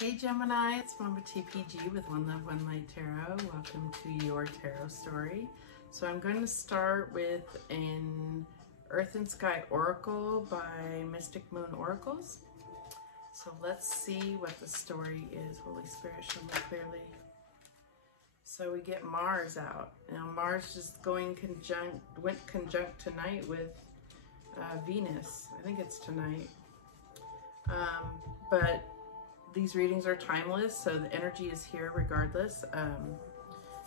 Hey Gemini, it's Mama TPG with One Love, One Light Tarot. Welcome to your tarot story. So I'm going to start with an Earth and Sky Oracle by Mystic Moon Oracles. So let's see what the story is. Holy Spirit, show me clearly. So we get Mars out. Now Mars just went conjunct tonight with Venus. I think it's tonight. But these readings are timeless, so the energy is here regardless.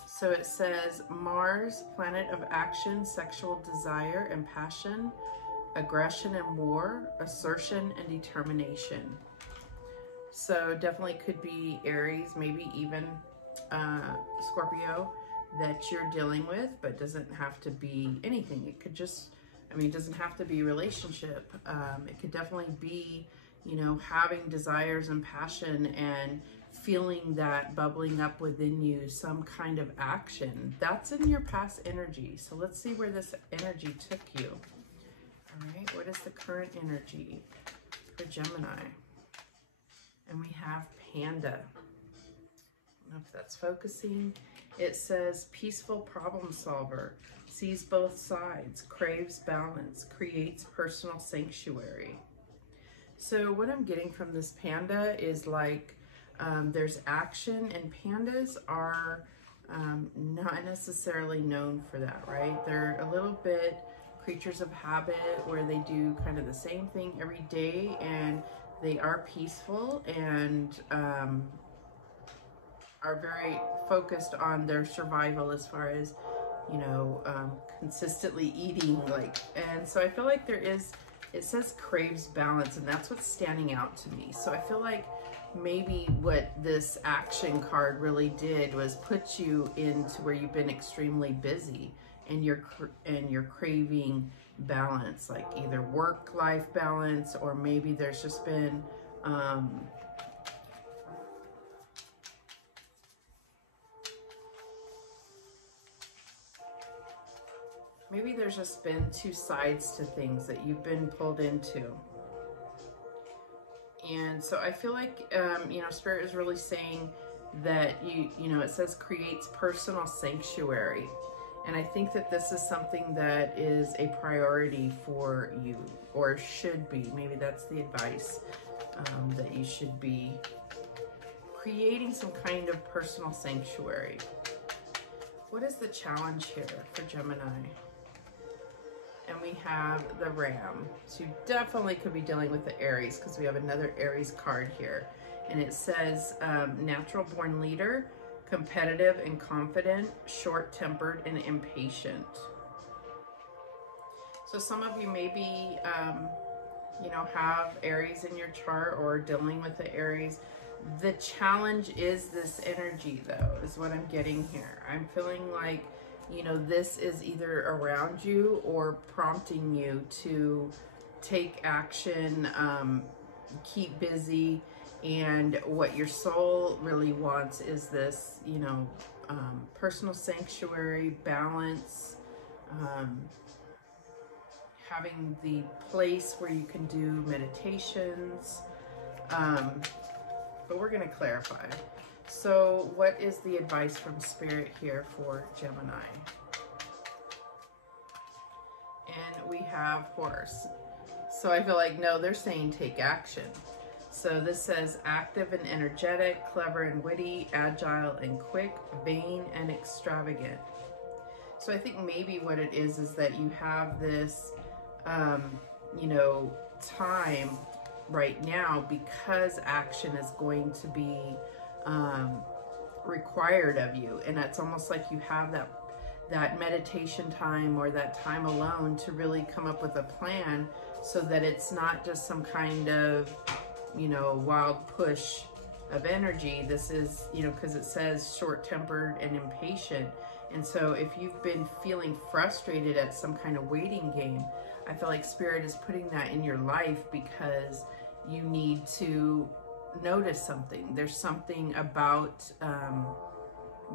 So it says, Mars, planet of action, sexual desire and passion, aggression and war, assertion and determination. So definitely could be Aries, maybe even Scorpio that you're dealing with, but doesn't have to be anything. It could just, it doesn't have to be a relationship. It could definitely be, you know, having desires and passion and feeling that bubbling up within you, some kind of action. That's in your past energy. So let's see where this energy took you. All right, what is the current energy for Gemini? And we have Panda. I don't know if that's focusing. It says peaceful problem solver, sees both sides, craves balance, creates personal sanctuary. So what I'm getting from this Panda is like there's action, and pandas are not necessarily known for that, right? They're a little bit creatures of habit where they do kind of the same thing every day, and they are peaceful and are very focused on their survival as far as, you know, consistently eating, like, and so I feel like there is, it says craves balance, and that's what's standing out to me. So I feel like maybe what this action card really did was put you into where you've been extremely busy and you're craving balance, like either work-life balance, or maybe there's just been maybe there's just been two sides to things that you've been pulled into. And so I feel like, you know, Spirit is really saying that you know, it says creates personal sanctuary. And I think that this is something that is a priority for you, or should be. Maybe that's the advice, that you should be creating some kind of personal sanctuary. What is the challenge here for Gemini? And we have the Ram. So you definitely could be dealing with the Aries, because we have another Aries card here. And it says natural born leader, competitive and confident, short-tempered and impatient. So some of you maybe, you know, have Aries in your chart or dealing with the Aries. The challenge is this energy, though, is what I'm getting here. I'm feeling like, you know, this is either around you or prompting you to take action, keep busy, and what your soul really wants is this, you know, personal sanctuary, balance, having the place where you can do meditations, but we're going to clarify. So what is the advice from Spirit here for Gemini? And we have Horse. So I feel like, no, they're saying take action. So this says active and energetic, clever and witty, agile and quick, vain and extravagant. So I think maybe what it is that you have this, you know, time right now because action is going to be required of you, and it's almost like you have that meditation time or that time alone to really come up with a plan, so that it's not just some kind of, you know, wild push of energy. This is, you know, because it says short-tempered and impatient, and so if you've been feeling frustrated at some kind of waiting game, I feel like Spirit is putting that in your life because you need to notice something. There's something about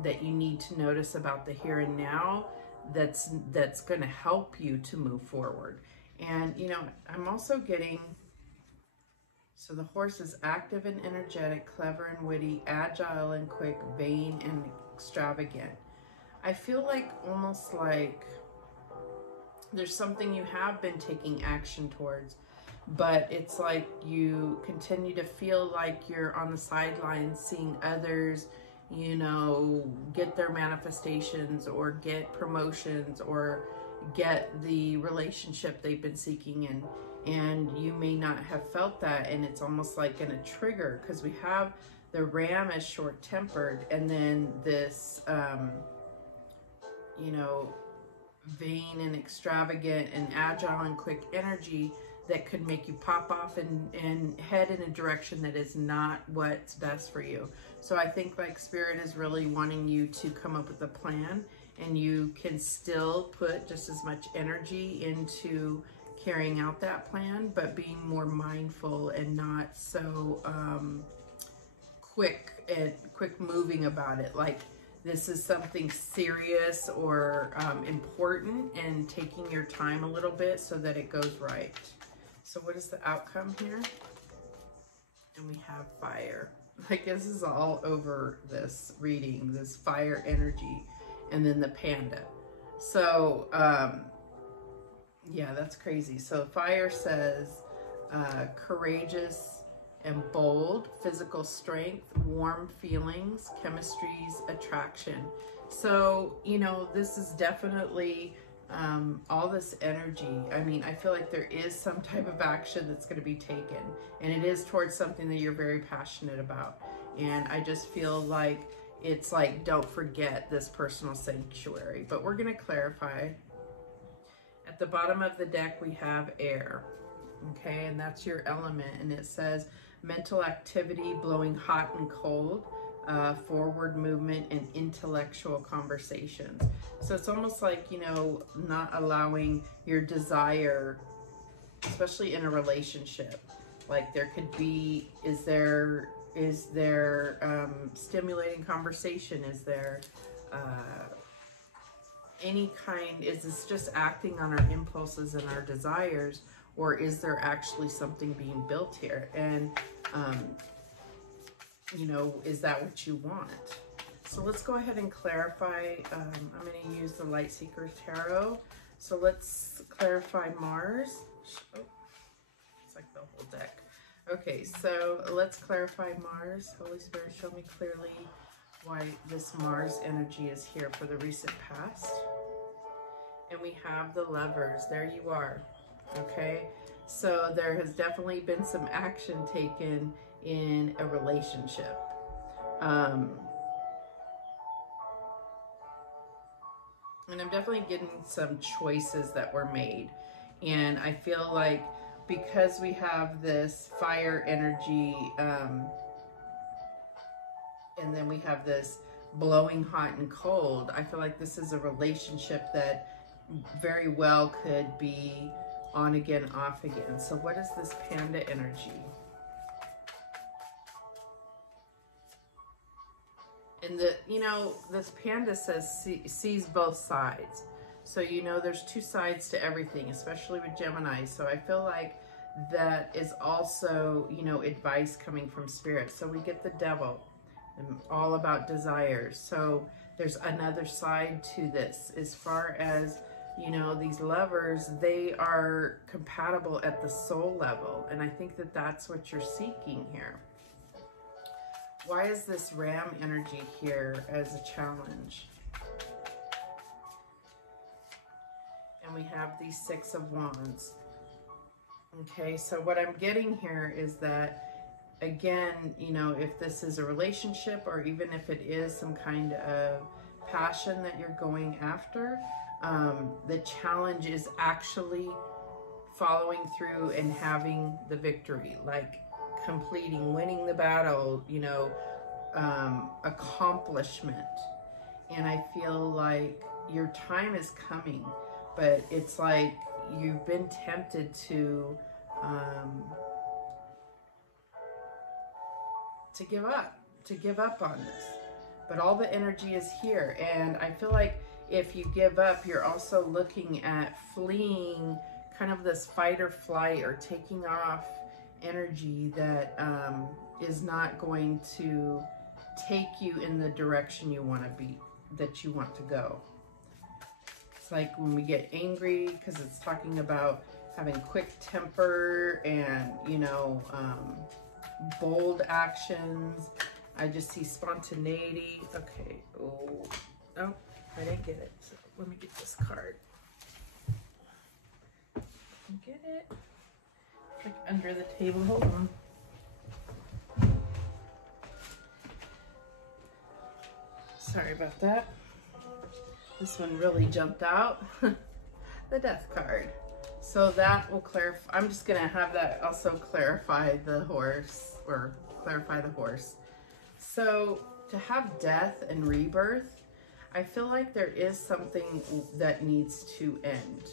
that you need to notice about the here and now that's going to help you to move forward. And you know, I'm also getting So the horse is active and energetic, clever and witty, agile and quick, vain and extravagant. I feel like almost like there's something you have been taking action towards, but it's like you continue to feel like you're on the sidelines seeing others, you know, get their manifestations or get promotions or get the relationship they've been seeking, and you may not have felt that, and it's almost like in a trigger, because we have the ram as short-tempered, and then this you know, vain and extravagant and agile and quick energy that could make you pop off and head in a direction that is not what's best for you. So I think like Spirit is really wanting you to come up with a plan, and you can still put just as much energy into carrying out that plan, but being more mindful and not so quick moving about it. Like this is something serious or important, and taking your time a little bit so that it goes right. So what is the outcome here? And we have fire. Like this is all over this reading, this fire energy, and then the panda. So yeah, that's crazy. So fire says courageous and bold, physical strength, warm feelings, chemistry's attraction. So, you know, this is definitely all this energy. I mean, I feel like there is some type of action that's going to be taken, and it is towards something that you're very passionate about. And I just feel like it's like, don't forget this personal sanctuary. But we're going to clarify. At the bottom of the deck, we have air. Okay, and that's your element, and it says mental activity, blowing hot and cold, forward movement, and intellectual conversations. So it's almost like, you know, not allowing your desire, especially in a relationship. Like there could be, is there stimulating conversation? Is there any kind, is this just acting on our impulses and our desires, or is there actually something being built here? And, you know, is that what you want? So let's go ahead and clarify. I'm going to use the Light Seekers Tarot. So let's clarify Mars. Oh, it's like the whole deck. Okay, so let's clarify Mars. Holy Spirit, show me clearly why this Mars energy is here for the recent past. And we have the Lovers. There you are. Okay, so there has definitely been some action taken in a relationship. And I'm definitely getting some choices that were made. And I feel like because we have this fire energy, and then we have this blowing hot and cold, I feel like this is a relationship that very well could be on again, off again. So what is this panda energy? And the, you know, this panda says sees both sides. So, you know, there's two sides to everything, especially with Gemini. So I feel like that is also, you know, advice coming from Spirit. So we get the Devil, and all about desires. So there's another side to this as far as, you know, these lovers, they are compatible at the soul level. And I think that that's what you're seeking here. Why is this Ram energy here as a challenge? And we have the Six of Wands. Okay, so what I'm getting here is that, again, you know, if this is a relationship or even if it is some kind of passion that you're going after, the challenge is actually following through and having the victory, like completing, winning the battle, you know, accomplishment. And I feel like your time is coming, but it's like you've been tempted to give up on this. But all the energy is here, and I feel like if you give up, you're also looking at fleeing kind of this fight or flight or taking off energy that is not going to take you in the direction you want to be, that you want to go. It's like when we get angry, because it's talking about having quick temper and, you know, bold actions. I just see spontaneity. Okay. Oh, I didn't get it. So let me get this card. Get it? It's like under the table. Hold on. Sorry about that. This one really jumped out. The Death card. So that will clarify. I'm just going to have that also clarify the horse, or clarify the horse. So to have death and rebirth, I feel like there is something that needs to end.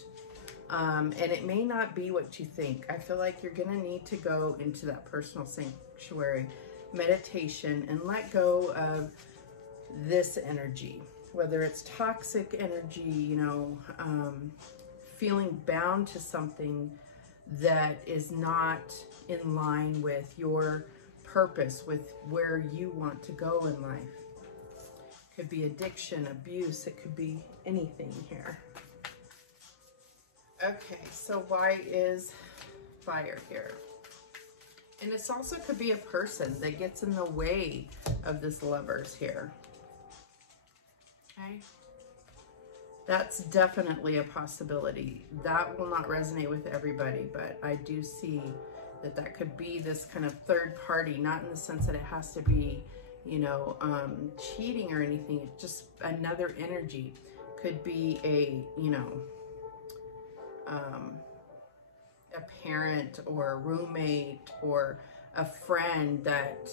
And it may not be what you think. I feel like you're going to need to go into that personal sanctuary, meditation, and let go of this energy, whether it's toxic energy, you know, feeling bound to something that is not in line with your purpose, with where you want to go in life. It could be addiction, abuse, it could be anything here. Okay, so why is fire here? And this also could be a person that gets in the way of this Lovers here. Okay, that's definitely a possibility. That will not resonate with everybody, but I do see that that could be this kind of third party, not in the sense that it has to be, you know, cheating or anything. It's just another energy. Could be a, you know, a parent or a roommate or a friend that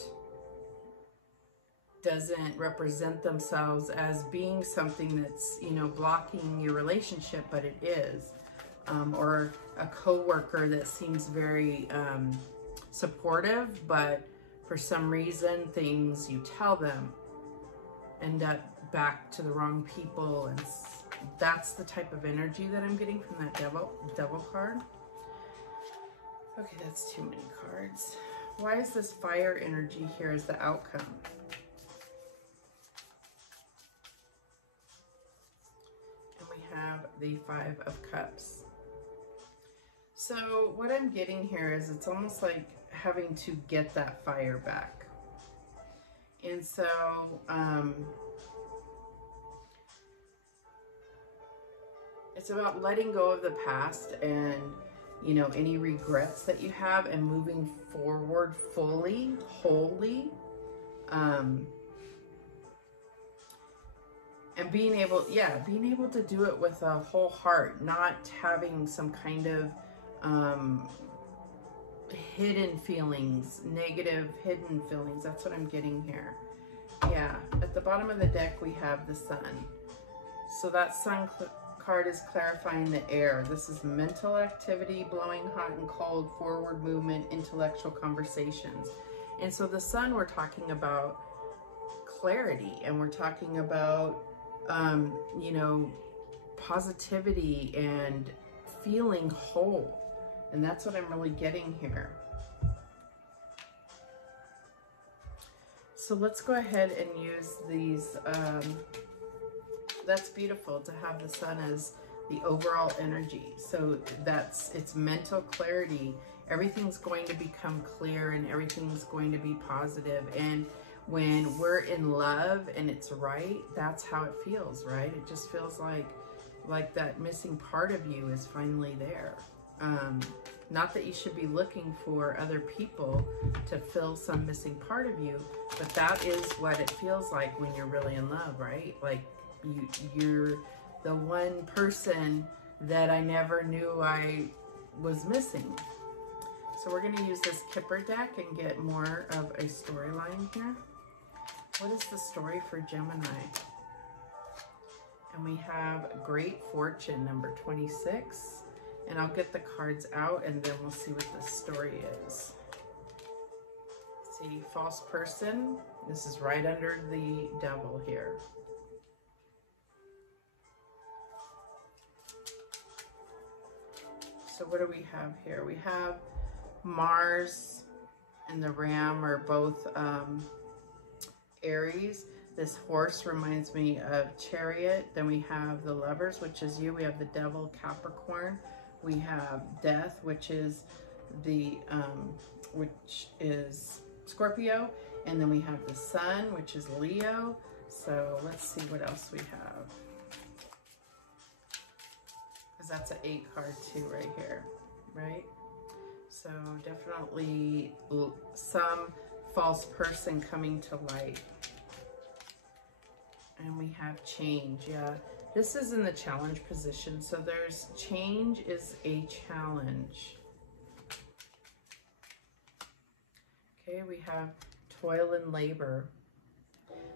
doesn't represent themselves as being something that's, you know, blocking your relationship, but it is. Or a coworker that seems very supportive, but for some reason things you tell them end up back to the wrong people, and that's the type of energy that I'm getting from that devil card. Okay, that's too many cards. Why is this fire energy here as the outcome? And we have the Five of Cups. So what I'm getting here is it's almost like having to get that fire back. And so, it's about letting go of the past and, you know, any regrets that you have, and moving forward fully, wholly, and being able to do it with a whole heart, not having some kind of hidden feelings, negative hidden feelings. That's what I'm getting here. Yeah, at the bottom of the deck we have the Sun. So that Sun card is clarifying the air. This is mental activity, blowing hot and cold, forward movement, intellectual conversations. And so the Sun, we're talking about clarity, and we're talking about you know, positivity and feeling whole. And that's what I'm really getting here. So let's go ahead and use these. That's beautiful to have the Sun as the overall energy. So it's mental clarity. Everything's going to become clear and everything's going to be positive. And when we're in love and it's right, that's how it feels, right? It just feels like that missing part of you is finally there. Not that you should be looking for other people to fill some missing part of you, but that is what it feels like when you're really in love, right? Like you're the one person that I never knew I was missing. So we're going to use this Kipper deck and get more of a storyline here. What is the story for Gemini? And we have Great Fortune, number 26. And I'll get the cards out and then we'll see what the story is. See, false person. This is right under the devil here. So what do we have here? We have Mars and the Ram are both Aries. This horse reminds me of Chariot. Then we have the Lovers, which is you. We have the Devil, Capricorn. We have Death, which is Scorpio. And then we have the Sun, which is Leo. So let's see what else we have. Because that's an 8 card too right here, right? So definitely some false person coming to light. And we have change, yeah. This is in the challenge position. So there's change is a challenge. Okay, we have toil and labor.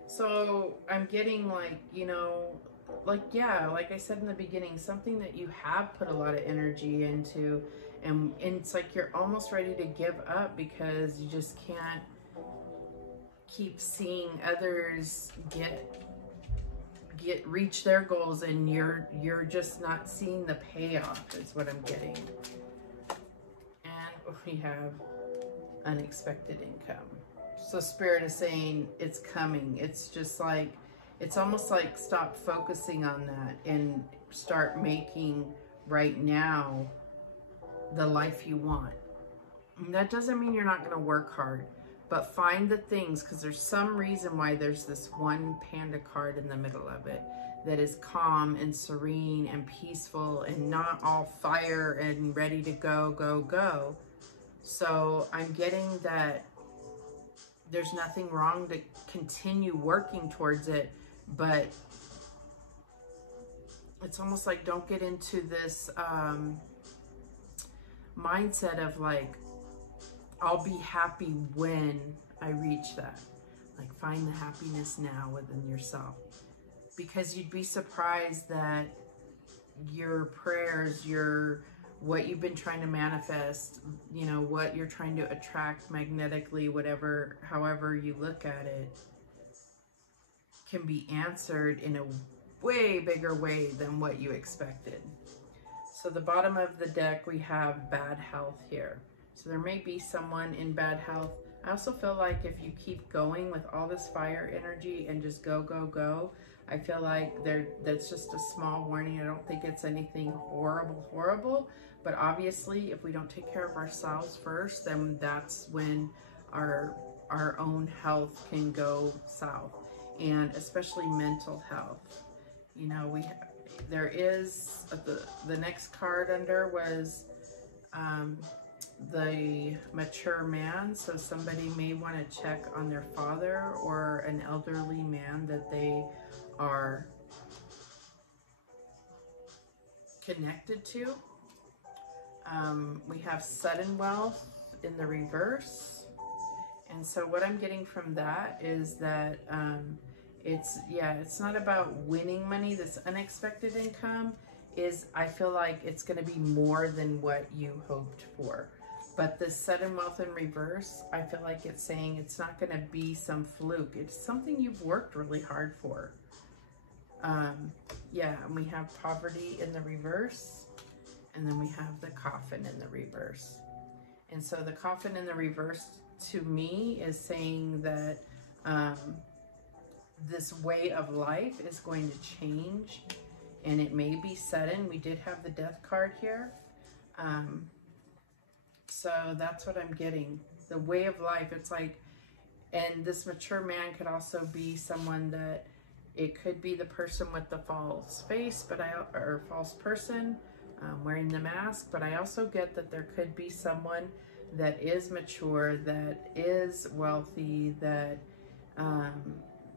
So I'm getting like, you know, like, yeah, like I said in the beginning, something that you have put a lot of energy into, and it's like you're almost ready to give up because you just can't keep seeing others reach their goals, and you're just not seeing the payoff is what I'm getting. And we have unexpected income. So Spirit is saying it's coming. It's just like, it's almost like stop focusing on that and start making right now the life you want. And that doesn't mean you're not going to work hard, but find the things, because there's some reason why there's this one panda card in the middle of it that is calm and serene and peaceful and not all fire and ready to go, go, go. So I'm getting that there's nothing wrong to continue working towards it, but it's almost like don't get into this mindset of like, I'll be happy when I reach that. Like, find the happiness now within yourself, because you'd be surprised that your prayers, what you've been trying to manifest, you know, what you're trying to attract magnetically, whatever, however you look at it, can be answered in a way bigger way than what you expected. So the bottom of the deck, we have bad health here. So there may be someone in bad health. I also feel like if you keep going with all this fire energy and just go, go, go, I feel like that's just a small warning. I don't think it's anything horrible, horrible. But obviously, if we don't take care of ourselves first, then that's when our own health can go south, and especially mental health. You know, there is the next card under was the mature man. So somebody may want to check on their father or an elderly man that they are connected to. We have sudden wealth in the reverse. And so what I'm getting from that is that it's not about winning money. This unexpected income is, I feel like it's going to be more than what you hoped for. But this sudden wealth in reverse, I feel like it's saying it's not going to be some fluke. It's something you've worked really hard for. Yeah, and we have poverty in the reverse. And then we have the coffin in the reverse. And so the coffin in the reverse to me is saying that this way of life is going to change, and it may be sudden. We did have the death card here. So that's what I'm getting. The way of life, it's like, and this mature man could also be someone that, it could be the person with the false face, or false person, wearing the mask, but I also get that there could be someone that is mature, that is wealthy, that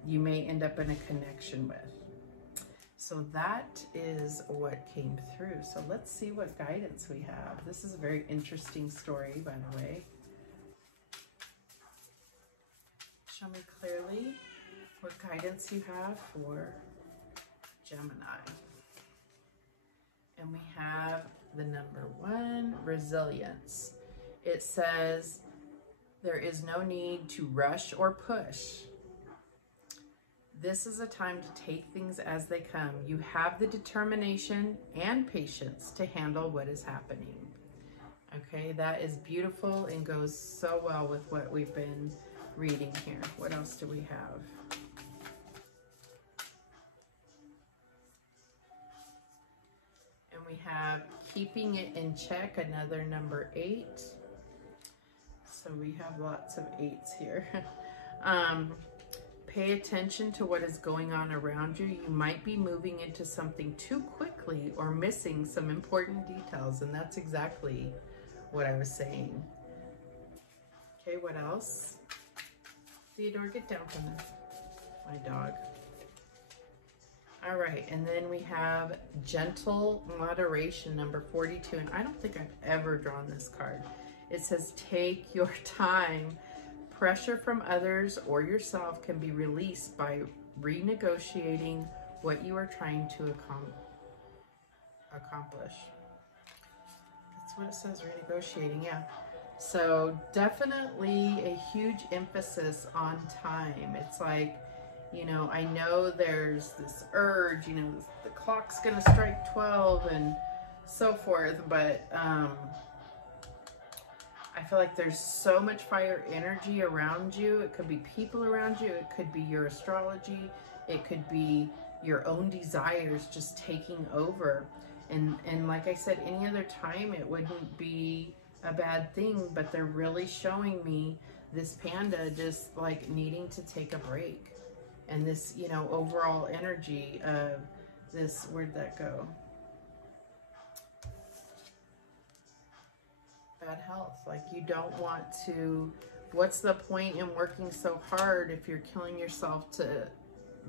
you may end up in a connection with. So that is what came through. So let's see what guidance we have. This is a very interesting story, by the way. Show me clearly what guidance you have for Gemini. And we have the number 1, resilience. It says, there is no need to rush or push. This is a time to take things as they come. You have the determination and patience to handle what is happening. Okay, that is beautiful and goes so well with what we've been reading here. What else do we have? And we have keeping it in check, another number 8. So we have lots of 8s here. Pay attention to what is going on around you. You might be moving into something too quickly or missing some important details, and that's exactly what I was saying. Okay, what else? Theodore, get down from there. My dog. All right, and then we have gentle moderation, number 42, and I don't think I've ever drawn this card. It says, take your time. Pressure from others or yourself can be released by renegotiating what you are trying to accomplish. That's what it says, renegotiating, yeah. So definitely a huge emphasis on time. It's like, you know, I know there's this urge, you know, the clock's gonna strike 12 and so forth, but I feel like there's so much fire energy around you. It could be people around you. It could be your astrology. It could be your own desires just taking over. And like I said, any other time it wouldn't be a bad thing, but they're really showing me this panda just like needing to take a break. And this, you know, overall energy of this, where'd that go? Bad health. Like, you don't want to, what's the point in working so hard if you're killing yourself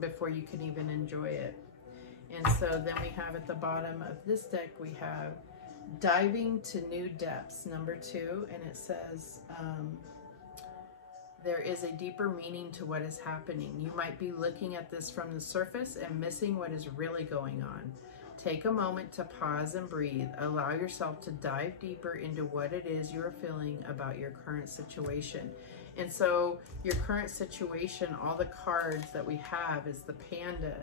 before you can even enjoy it? And so then we have at the bottom of this deck, we have diving to new depths, number 2, and it says, there is a deeper meaning to what is happening. You might be looking at this from the surface and missing what is really going on. Take a moment to pause and breathe. Allow yourself to dive deeper into what it is you're feeling about your current situation. And so your current situation, all the cards that we have is the panda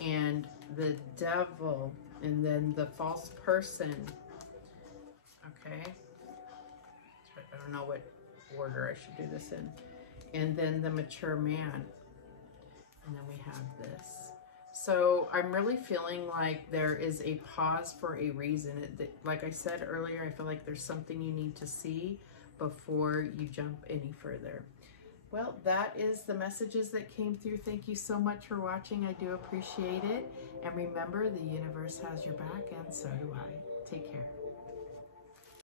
and the devil and then the false person. Okay. I don't know what order I should do this in. And then the mature man. And then we have this. So I'm really feeling like there is a pause for a reason. Like I said earlier, I feel like there's something you need to see before you jump any further. Well, that is the messages that came through. Thank you so much for watching. I do appreciate it. And remember, the universe has your back, and so do I. Take care.